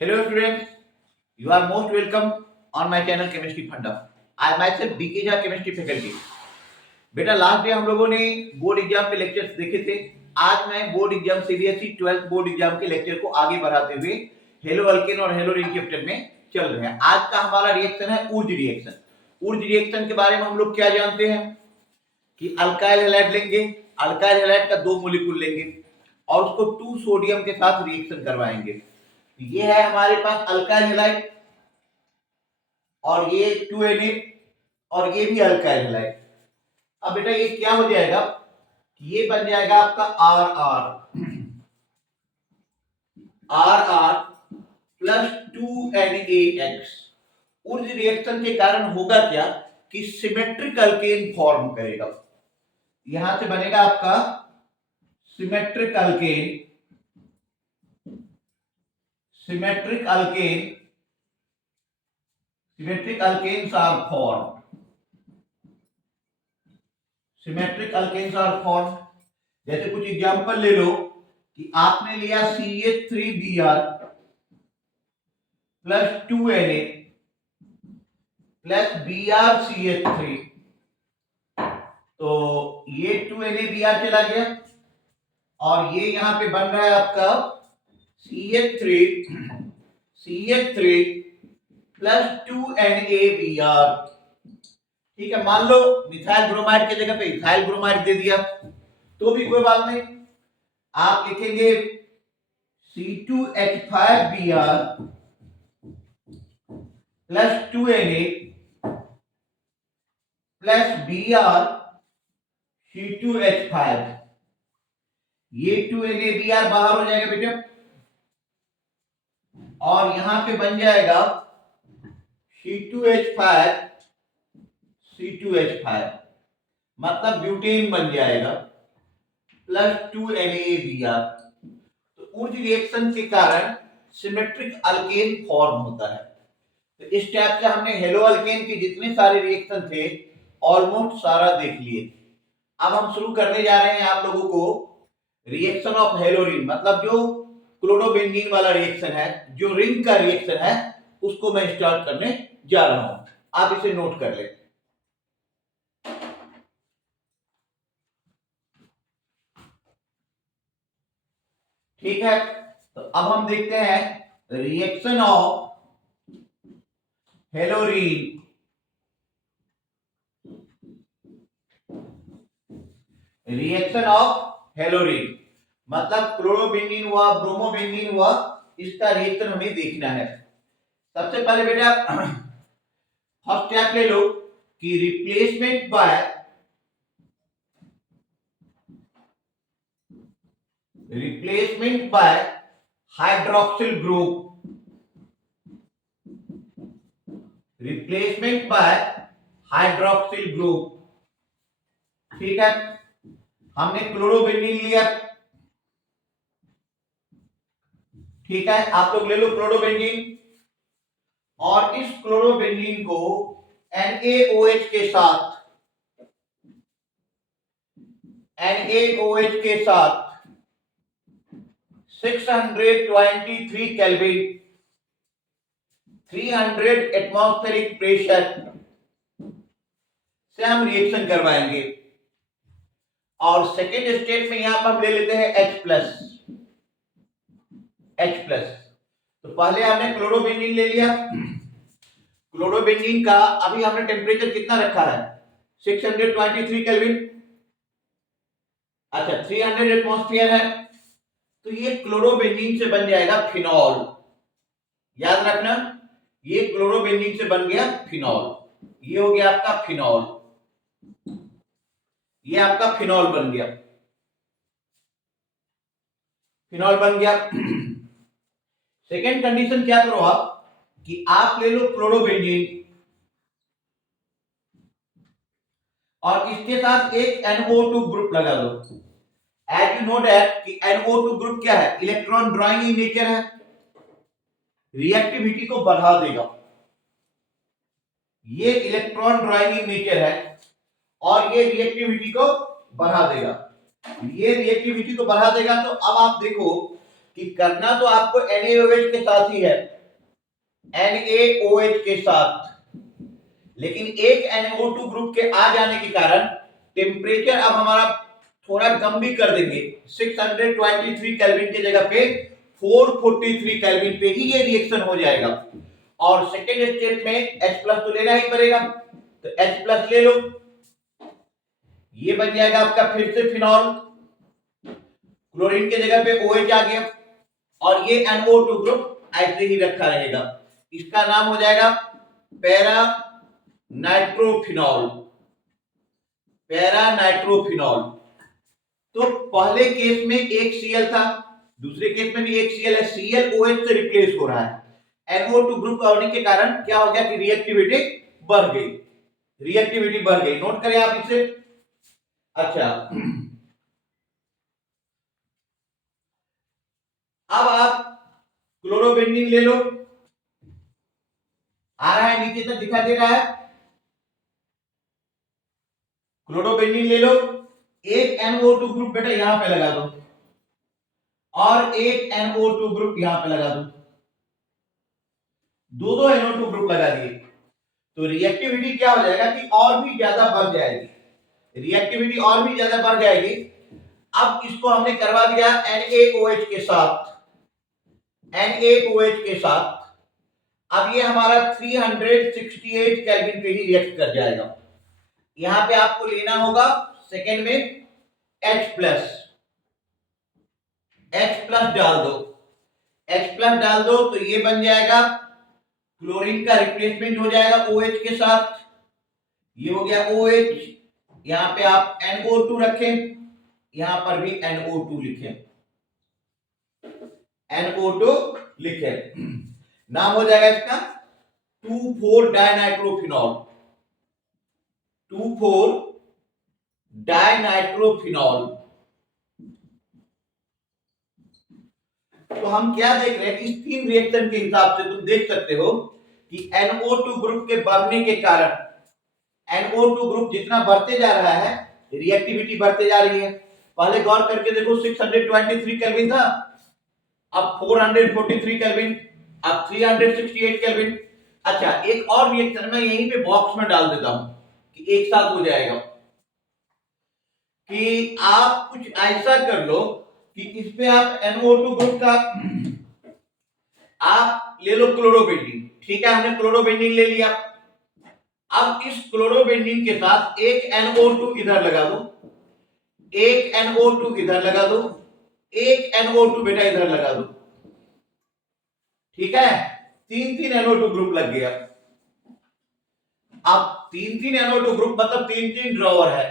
Hello students, you are most welcome on my channel Chemistry Funda. I myself DK Jha Chemistry faculty. बेटा last day हम लोगों ने board exam के lectures देखे थे। आज मैं board exam CBSE 12th board exam के लेक्चर को आगे बढ़ाते हुए हेलो अल्केन और हेलो रिंग चैप्टर में चल रहे हैं। आज का हमारा रिएक्शन है ऊर्ज रिएक्शन। ऊर्ज रिएक्शन के बारे में हम लोग क्या जानते हैं कि अल्काइल हैलाइड लेंगे, अल्काइल हैलाइड का 2 मॉलिक्यूल लेंगे और उसको 2 सोडियम के साथ रिएक्शन करवाएंगे। ये है हमारे पास अल्काइल हैलाइड और ये 2Na और ये भी अल्काइल हैलाइड। अब बेटा ये क्या हो जाएगा, ये बन जाएगा आपका RR plus 2NaX। Wurtz reaction के कारण होगा क्या कि सिमेट्रिक अल्केन फॉर्म करेगा। यहां से बनेगा आपका symmetric alkane, symmetric alkanes are form, symmetric alkanes are form. जैसे कुछ एग्जांपल ले लो कि आपने लिया CH3Br plus 2Na plus BrCH3, तो ये 2NaBr चला गया और ये यहां पे बन रहा है आपका CH3 प्लस 2NaBr। ठीक है, मान लो मिथाइल ब्रोमाइड की जगह पे इथाइल ब्रोमाइड दे दिया तो भी कोई बात नहीं। आप लिखेंगे C2H5Br plus 2Na plus BrC2H5। ये 2NaBr बाहर हो जाएगा बेटा और यहां पे बन जाएगा C2H5 मतलब ब्यूटेन बन जाएगा प्लस 2NaBr। तो ऊर्ज रिएक्शन के कारण सिमेट्रिक अल्केन फॉर्म होता है। तो इस टाइप से हमने हेलो अल्केन के जितने सारे रिएक्शन थे ऑलमोस्ट सारा देख लिए। अब हम शुरू करने जा रहे हैं आप लोगों को रिएक्शन ऑफ हेलोरिन, मतलब जो क्लोरोबेंजीन वाला रिएक्शन है, जो रिंग का रिएक्शन है, उसको मैं स्टार्ट करने जा रहा हूं। आप इसे नोट कर लें। ठीक है, तो अब हम देखते हैं रिएक्शन ऑफ हेलोरीन, रिएक्शन ऑफ हेलोरीन मतलब क्लोरोबेंजीन हुआ, ब्रोमोबेंजीन हुआ, इसका रिएक्शन हमें देखना है। सबसे पहले बेटा फर्स्ट स्टेप ले लो कि replacement bye hydroxyl group, replacement bye hydroxyl group. ठीक है, हमने क्लोरोबेंजीन लिया। ठीक है, आप लोग ले लो क्लोरोबेंजीन और इस क्लोरोबेंजीन को NaOH के साथ 623 केल्विन 300 एटमॉस्फेरिक प्रेशर से हम रिएक्शन करवाएंगे। और सेकेंड स्टेप में यहां पर हम ले लेते हैं H प्लस। तो पहले हमने क्लोरोबेंजीन ले लिया। क्लोरोबेंजीन का अभी हमने टेम्परेचर कितना रखा है, 623 केल्विन। अच्छा, 300 एटमॉस्फेयर है, तो ये क्लोरोबेंजीन से बन जाएगा फिनॉल। याद रखना, ये क्लोरोबेंजीन से बन गया फिनॉल। ये हो गया आपका फिनॉल, ये आपका फिनॉल बन गया, फिनॉल बन गया। सेकेंड कंडीशन क्या करो आप कि आप ले लो क्लोरोबेंजीन और इसके साथ एक NO2 ग्रुप लगा दो। एज यू नो दैट कि NO2 ग्रुप क्या है, इलेक्ट्रॉन ड्रॉइंग इन नेचर है, रिएक्टिविटी को बढ़ा देगा। ये इलेक्ट्रॉन ड्रॉइंग इन नेचर है और ये रिएक्टिविटी को बढ़ा देगा, ये रिएक्टिविटी को बढ़ा देगा। तो अब आप देखो कि करना तो आपको NaOH के साथ ही है, NaOH के साथ, लेकिन एक NO2 ग्रुप के आ जाने के कारण टेम्परेचर अब हमारा थोड़ा कम भी कर देंगे। 623 केल्विन की जगह पे 443 केल्विन पे ही ये रिएक्शन हो जाएगा। और सेकेंड स्टेप में H प्लस तो लेना ही पड़ेगा, तो H प्लस ले लो, ये बन जाएगा आपका फिर से फिनॉल, क्लोरीन की जगह पे OH आ गया और ये NO2 ग्रुप ऐसे ही रखा रहेगा। इसका नाम हो जाएगा पैरा नाइट्रोफिनॉल, पैरा नाइट्रोफिनॉल। तो पहले केस में एक Cl था, दूसरे केस में भी एक Cl है, Cl OH से रिप्लेस हो रहा है। NO2 ग्रुप होने के कारण क्या हो गया कि रिएक्टिविटी बढ़ गई, रिएक्टिविटी बढ़ गई। नोट करें आप इसे। अच्छा, अब आप क्लोरोबेंजीन ले लो, आ रहा है नीचे तक दिखाई दे रहा है, क्लोरोबेंजीन ले लो, एक NO2 ग्रुप बेटा यहां पे लगा दो और एक NO2 ग्रुप यहां पे लगा दो, दो दो NO2 ग्रुप लगा दिए, तो रिएक्टिविटी क्या हो जाएगा कि और भी ज्यादा बढ़ जाएगी, रिएक्टिविटी और भी ज्यादा बढ़ जाएगी। अब इसको हमने करवा दिया NaOH के साथ, NaOH के साथ, अब ये हमारा 368 केल्विन पे ही रिएक्ट कर जाएगा। यहां पे आपको लेना होगा सेकेंड में H प्लस, H प्लस डाल दो, H प्लस डाल दो तो ये बन जाएगा, क्लोरीन का रिप्लेसमेंट हो जाएगा OH के साथ, ये हो गया OH, यहां पे आप NO2 रखें, यहां पर भी NO2 लिखें, NO2 लिखें, नाम हो जाएगा इसका 2,4 डाइनाइट्रोफिनॉल, 2,4 डाइनाइट्रोफिनॉल। तो हम क्या देख रहे हैं कि इस तीन रिएक्शन के हिसाब से तुम देख सकते हो कि NO2 ग्रुप के बढ़ने के कारण NO2 ग्रुप जितना बढ़ते जा रहा है रिएक्टिविटी बढ़ते जा रही है। पहले गौर करके देखो 623 केल्विन था, अब 443 केल्विन, अब 368 केल्विन। अच्छा, एक और रिएक्शन मैं यहीं पे बॉक्स में डाल देता हूं कि एक साथ हो जाएगा, कि आप कुछ ऐसा कर लो कि इस पे आप NO2 ग्रुप का आप ले लो क्लोरोबेंजीन, ठीक है, हमने क्लोरोबेंजीन ले लिया। अब इस क्लोरोबेंजीन के साथ एक NO2 इधर लगा दो, एक NO2 इधर लगा दो, एक NO2 बेटा इधर लगा दो, ठीक है, तीन तीन NO2 ग्रुप लग गया। अब तीन तीन NO2 ग्रुप मतलब तीन तीन ड्रॉवर है,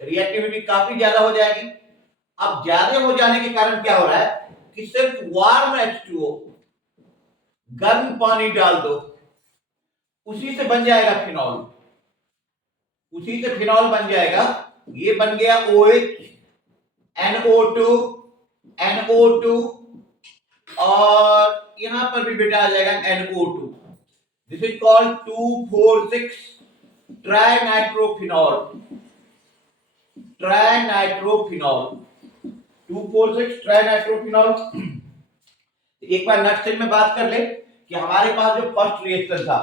रिएक्टिविटी काफी ज्यादा हो जाएगी। अब ज्यादा हो जाने के कारण क्या हो रहा है कि सिर्फ वार्म H2O, गर्म पानी डाल दो, उसी से बन जाएगा फिनॉल, उसी से फिनॉल बन जाएगा। ये बन गया OH, NO2, NO2 और यहां पर भी बेटा आ जाएगा NO2। This is called 2,4,6 trinitrophenol, trinitrophenol, 2,4,6 trinitrophenol. एक बार नक्शे में बात कर ले कि हमारे पास जो फर्स्ट रिएक्शन था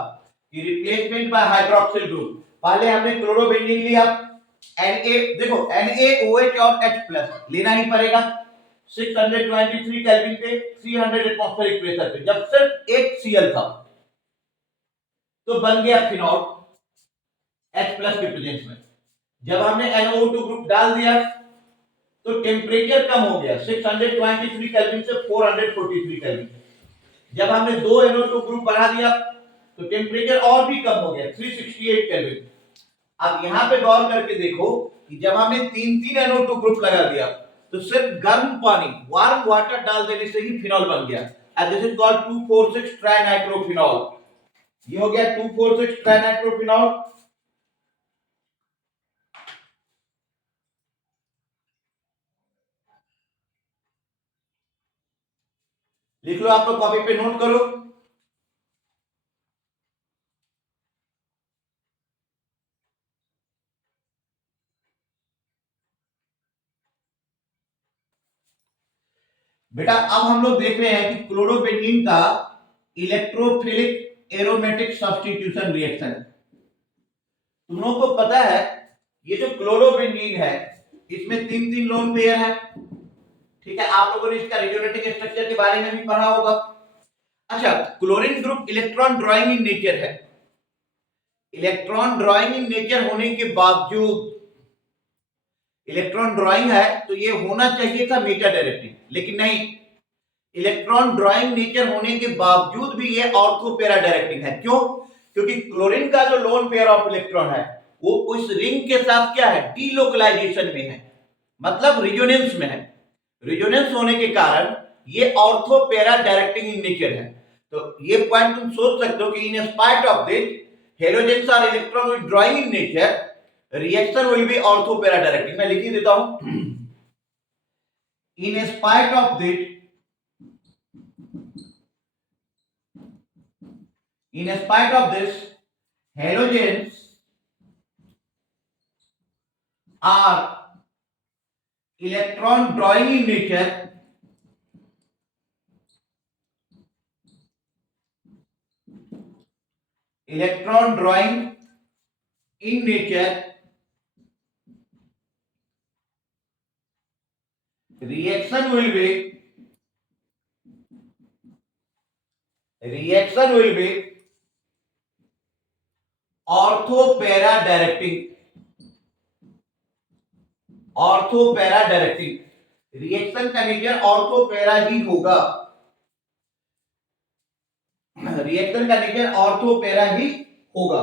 कि रिप्लेसमेंट बाय हाइड्रोक्सिल ग्रुप, पहले हमने क्लोरोबेंजीन लिया, Na देखो NaOH और H प्लस लेना ही पड़ेगा 623 केल्विन पे 300 एटमॉस्फेरिक प्रेशर पे। जब सिर्फ एक Cl था तो बन गया फिनॉल H प्लस के प्रेजेंस में। जब हमने NO2 ग्रुप डाल दिया तो टेम्परेचर कम हो गया 623 केल्विन से 443 केल्विन। जब हमने दो NO2 ग्रुप बढ़ा दिया तो टेम्परेचर और भी कम हो गया 368 केल्विन। अब यहां पे गौर करके देखो कि जब हमने तीन तीन NO2 ग्रुप लगा दिया तो सिर्फ गर्म पानी, वार्म वाटर डाल देने से ही फिनॉल बन गया, and this is called 2,4,6 trinitrophenol. ये हो गया 2,4,6 ट्राइनाइट्रोफिनॉल। लिख लो, आप लोग कॉपी पे नोट करो। बेटा अब हम लोग देख रहे हैं कि क्लोरोबेंजीन का इलेक्ट्रोफिलिक एरोमेटिक सब्स्टिट्यूशन रिएक्शन। तुम लोगों को पता है ये जो क्लोरोबेंजीन है इसमें तीन तीन लोन पेयर है। ठीक है, आप लोगों ने इसका रेडियोनेटिक स्ट्रक्चर के बारे में भी पढ़ा होगा। अच्छा, chlorine group electron drawing in nature है। इलेक्ट्रॉन ड्रॉइंग इन नेचर होने के बावजूद, इलेक्ट्रॉन ड्रॉइंग है तो ये होना चाहिए था मेटा डायरेक्टिंग, लेकिन नहीं, इलेक्ट्रॉन ड्रॉइंग नेचर होने के बावजूद भी ये ऑर्थो पैरा डायरेक्टिंग है। क्यों? क्योंकि क्लोरीन का जो लोन पेयर ऑफ इलेक्ट्रॉन है वो उस रिंग के साथ क्या है, डीलोकलाइजेशन में है, मतलब रिजोनेंस में है। रिजोनेंस होने के कारण ये ortho para directing in nature है। तो ये पॉइंट तुम सोच सकते हो कि in spite of this halogens are electron withdrawing in nature reaction will be ortho para directing. मैं लिख ही देता हूं, in spite of this, in spite of this, halogens are electron drawing in nature, electron drawing in nature, reaction will be ortho para directing. Ortho para directing reaction का nature ortho para ही होगा। Reaction का nature ortho para ही होगा।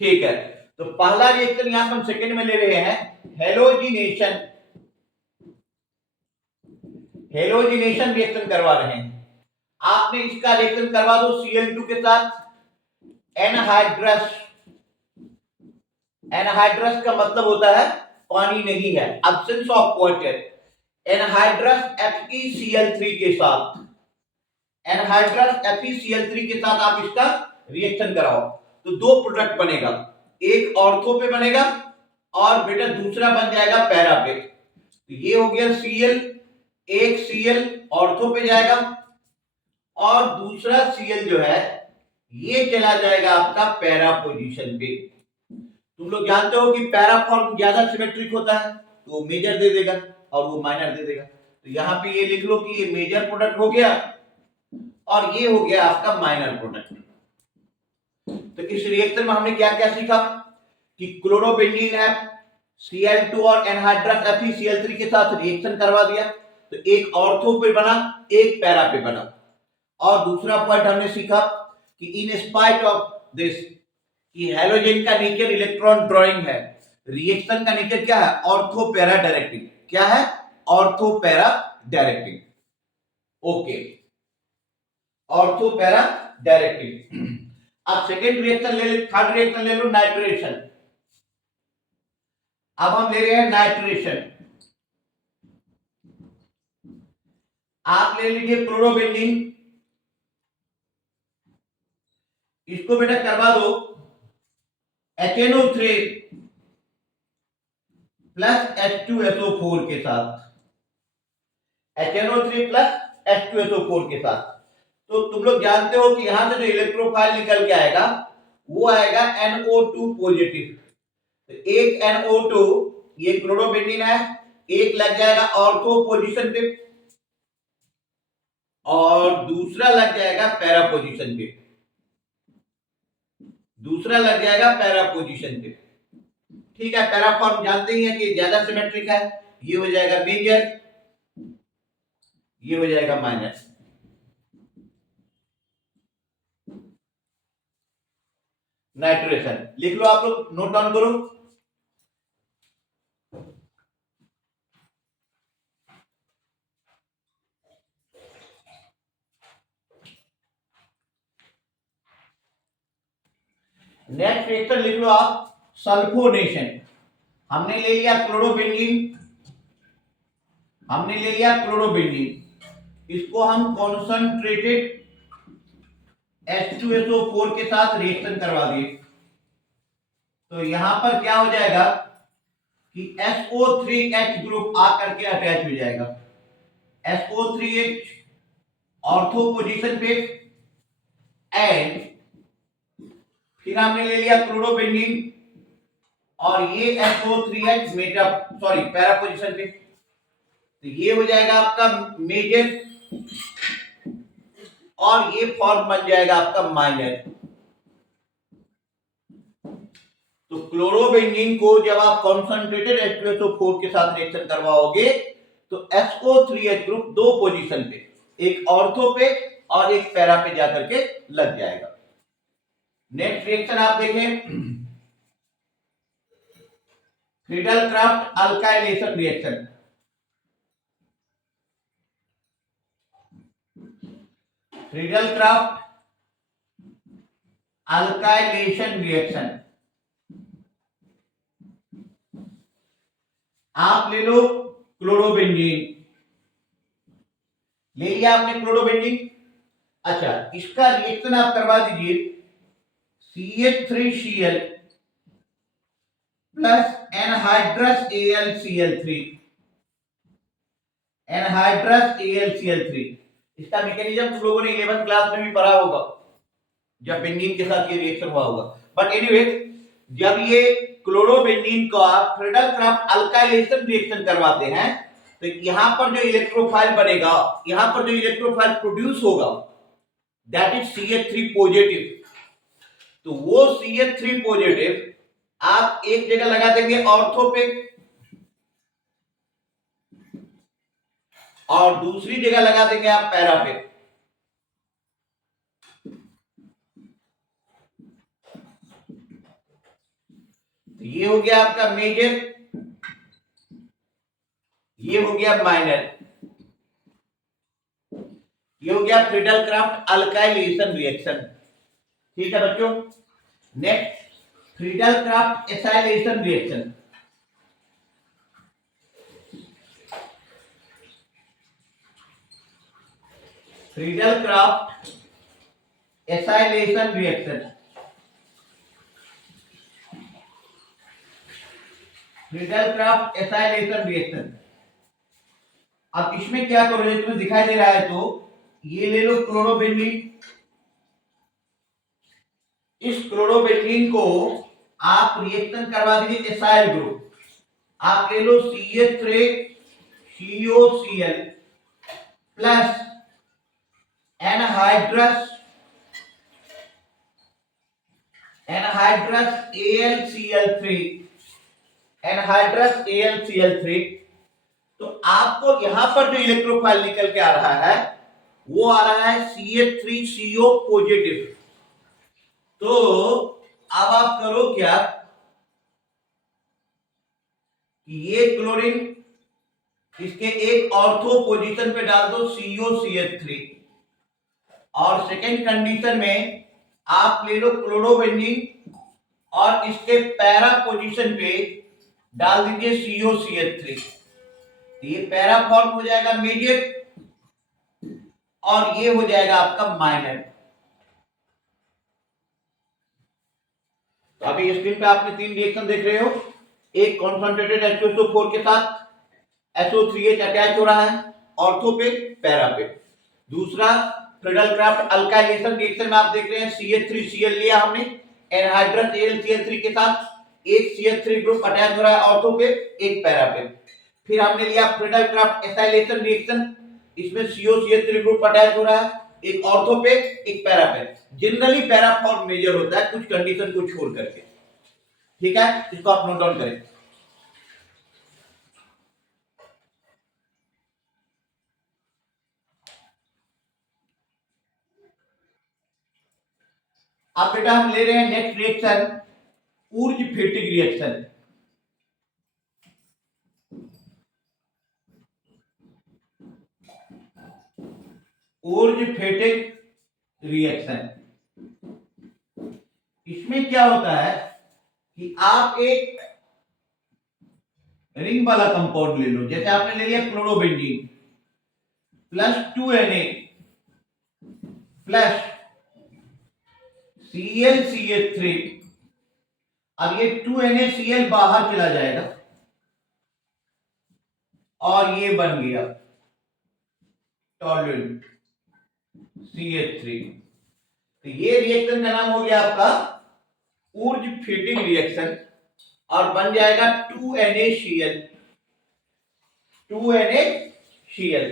ठीक है, तो पहला reaction यहां पर हम सेकंड में ले रहे हैं, हेलोजिनेशन। हेलोजिनेशन रिएक्शन करवा रहे हैं। आपने इसका रिएक्शन करवा दो Cl2 के साथ एनहाइड्रस। एनहाइड्रस का मतलब होता है पानी नहीं है, absence of water. Anhydrous FeCl3 के साथ, एनहाइड्रस FeCl3 के साथ आप इसका रिएक्शन कराओ तो दो प्रोडक्ट बनेगा, एक ऑर्थो पे बनेगा और बेटा दूसरा बन जाएगा पैरा पे। तो ये हो गया Cl, एक Cl ऑर्थो पे जाएगा और दूसरा Cl जो है ये चला जाएगा आपका पैरा पोजीशन पे। तुम लोग जानते हो कि पैरा फॉर्म ज्यादा सिमेट्रिक होता है तो वो मेजर दे देगा और वो माइनर दे देगा। तो यहाँ पे ये लिख लो कि ये मेजर प्रोडक्ट हो गया और ये हो गया आपका माइनर प्रोडक्ट। तो इस रिएक्शन में हमने क्या क्या सीखा कि क्लोरोबेंजीन है Cl2 और एनहाइड्रस FeCl3 के साथ रिएक्शन करवा दिया तो एक ऑर्थो पे बना, एक पैरा पे बना। और दूसरा पॉइंट हमने सीखा कि इन स्पाइट ऑफ दिस कि हैलोजन का नेचर इलेक्ट्रॉन ड्रॉइंग है, रिएक्शन का नेचर क्या है, ऑर्थो पैरा डायरेक्टिंग। क्या है? Ortho para directing. Okay, ortho para directing. अब सेकेंड रिएक्शन ले लो, थर्ड रिएक्शन ले लो, नाइट्रेशन। अब हम ले रहे हैं नाइट्रेशन। आप ले लीजिए क्लोरोबेंजीन, इसको बेटा करवा दो HNO3 प्लस H2SO4 के साथ, HNO3 प्लस H2SO4 के साथ। तो तुम लोग जानते हो कि यहां से जो इलेक्ट्रोफाइल निकल के आएगा वो आएगा NO2 पॉजिटिव। तो एक NO2 ये क्लोरोबेंजीन है, एक लग जाएगा ऑर्थो पोजीशन पे और दूसरा लग जाएगा पैरा पोजीशन पे, दूसरा लग जाएगा पैरा पोजीशन पे। ठीक है, पैरा फॉर्म जानते ही हैं कि ज्यादा सिमेट्रिक है, ये हो जाएगा मेजर, ये हो जाएगा माइनर। नाइट्रेशन लिख लो, आप लोग नोट डाउन करो। नेक्स्ट रिएक्शन लिख लो आप, सल्फोनेशन। हमने ले लिया क्लोरोबेंजीन, हमने ले लिया क्लोरोबेंजीन, इसको हम कॉन्संट्रेटेड H2SO4 के साथ रिएक्शन करवा दिए तो यहां पर क्या हो जाएगा, कि SO3H ग्रुप आकर के अटैच हो जाएगा। SO3H ऑर्थो पोजीशन पे, एंड फिर हमने ले लिया क्लोरोबेंजीन और ये SO3H Meta sorry para position पे, तो ये हो जाएगा आपका मेजर और ये फॉर्म बन जाएगा आपका माइनर। तो क्लोरोबेंजीन को जब आप कॉन्सेंट्रेटेड H2SO4 के साथ रिएक्शन करवाओगे तो SO3H ग्रुप दो पोजीशन पे, एक ऑर्थो पे और एक पैरा पे जाकर के लग जाएगा। नेक्स्ट रिएक्शन आप देखें, Friedel craft alkylation reaction. Friedel craft alkylation reaction, आप ले लो क्लोरोबेंजीन, ले लिया आपने क्लोरोबेंजीन। अच्छा, इसका रिएक्शन आप करवा दीजिए CH3Cl plus anhydrous AlCl3, anhydrous AlCl3। इसका मैकेनिज्म तुम लोगों ने 11th क्लास में भी पढ़ा होगा जब बेंजीन के साथ ये रिएक्शन हुआ होगा। बट एनीवे, जब ये क्लोरोबेंजीन को आप फ्रीडल क्राफ्ट अल्काइलेशन रिएक्शन करवाते हैं तो यहां पर जो इलेक्ट्रोफाइल बनेगा, यहां पर जो इलेक्ट्रोफाइल प्रोड्यूस होगा दैट इज CH3 पॉजिटिव। तो वो CH3 पॉजिटिव आप एक जगह लगा देंगे ऑर्थो पे और दूसरी जगह लगा देंगे आप पैरा पे। तो ये हो गया आपका मेजर, ये हो गया माइनर, ये हो गया फ्रीडल क्राफ्ट अल्काइलेशन रिएक्शन। ठीक है बच्चों, next Friedel Crafts acylation reaction. Friedel Crafts acylation reaction, Friedel Crafts acylation reaction. अब इसमें क्या करोगे, तुम्हें दिखाई दे रहा है तो ये ले लो क्लोरोबेंजीन, इस क्लोरोबेंजीन को आप रिएक्शन करवा दीजिए एसाइल ग्रुप। आप ले लो CH3COCl plus anhydrous AlCl3, anhydrous AlCl3। तो आपको यहां पर जो इलेक्ट्रोफाइल निकल के आ रहा है वो आ रहा है CH3CO पॉजिटिव। तो अब आप करो क्या कि ये क्लोरीन इसके एक ऑर्थो पोजीशन पे डाल दो COCH3 और सेकेंड कंडीशन में आप ले लो क्लोरोबेंजीन और इसके पैरा पोजीशन पे डाल दीजिए COCH3। ये पैरा फॉर्म हो जाएगा मेजर और ये हो जाएगा आपका माइनर। तो अभी स्क्रीन पे आपने तीन रिएक्शन देख रहे हो, एक कॉन्सेंट्रेटेड H2SO4 के साथ SO3H अटैच हो रहा है ऑर्थो पे पैरा पे। दूसरा फ्रीडल क्राफ्ट अल्काइलेशन रिएक्शन में आप देख रहे हैं CH3Cl लिया हमने एनहाइड्रस AlCl3 के साथ, एक CH3 ग्रुप अटैच हो रहा है ऑर्थो पे एक पैरा पे। फिर हमने लिया फ्रीडल क्राफ्ट एसाइलेशन रिएक्शन, इसमें COCH3 ग्रुप अटैच हो रहा है एक ऑर्थो पे एक पैरा पे। जनरली पैरा फॉर्म मेजर होता है कुछ कंडीशन को छोड़ करके। ठीक है, इसको आप नोट डाउन करें। अब बेटा हम ले रहे हैं नेक्स्ट रिएक्शन ऊर्जफेटिक रिएक्शन। ऊर्जफेटिक रिएक्शन, इसमें क्या होता है कि आप एक रिंग वाला कंपाउंड ले लो, जैसे आपने ले लिया chlorobenzene plus 2Na plus ClCH3। अब ये 2NaCl बाहर चला जाएगा और ये बन गया टॉल्यूएंट CH3। तो ये रिएक्शन का नाम हो गया आपका ऊर्ज फीटिंग रिएक्शन और बन जाएगा 2NaCl। 2NaCl।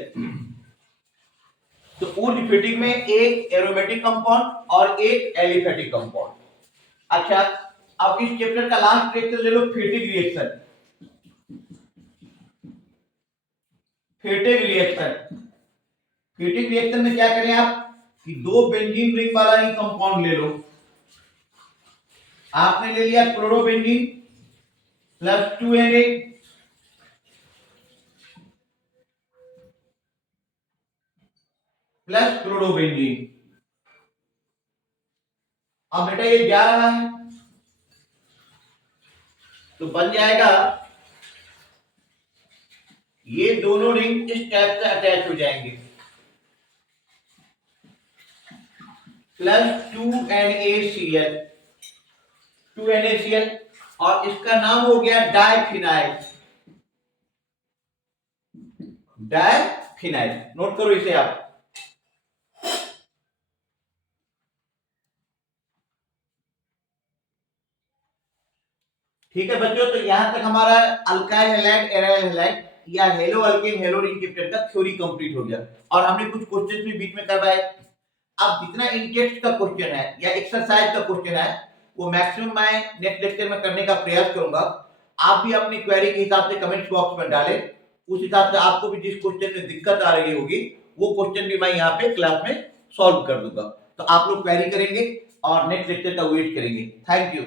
तो ऊर्ज फीटिंग में एक एरोमेटिक कंपाउंड और एक एलिफेटिक कंपाउंड। अच्छा, अब इस चैप्टर का लास्ट रिएक्शन ले लो, फीटिंग रिएक्शन। फीटिंग रिएक्शन, फीटिंग रिएक्शन में क्या करें आप कि दो बेंजीन रिंग वाला ही कंपाउंड ले लो। आपने ले लिया chlorobenzene plus 2Na plus chlorobenzene. अब बेटा ये जा रहा है तो बन जाएगा ये दोनों रिंग इस टाइप से अटैच हो जाएंगे प्लस 2NaCl। 2NaCl और इसका नाम हो गया डाइफिनाइल। डाइफिनाइल नोट करो इसे आप। ठीक है बच्चों, तो यहां तक हमारा अल्काइल हैलाइड एराइल हैलाइड या हेलो अल्केन हेलोरीन चैप्टर का थ्योरी कंप्लीट हो गया और हमने कुछ क्वेश्चन भी बीच में करवाए। अब जितना इंटेक्स्ट का क्वेश्चन है या एक्सरसाइज का क्वेश्चन है वो मैक्सिमम मैं नेक्स्ट लेक्चर में करने का प्रयास करूंगा। आप भी अपनी क्वेरी के हिसाब से कमेंट बॉक्स में डालें, उस हिसाब से आपको भी जिस क्वेश्चन में दिक्कत आ रही होगी वो क्वेश्चन भी मैं यहाँ पे क्लास में सॉल्व कर दूंगा। तो आप लोग क्वेरी करेंगे और नेक्स्ट लेक्चर का वेट करेंगे। Thank you.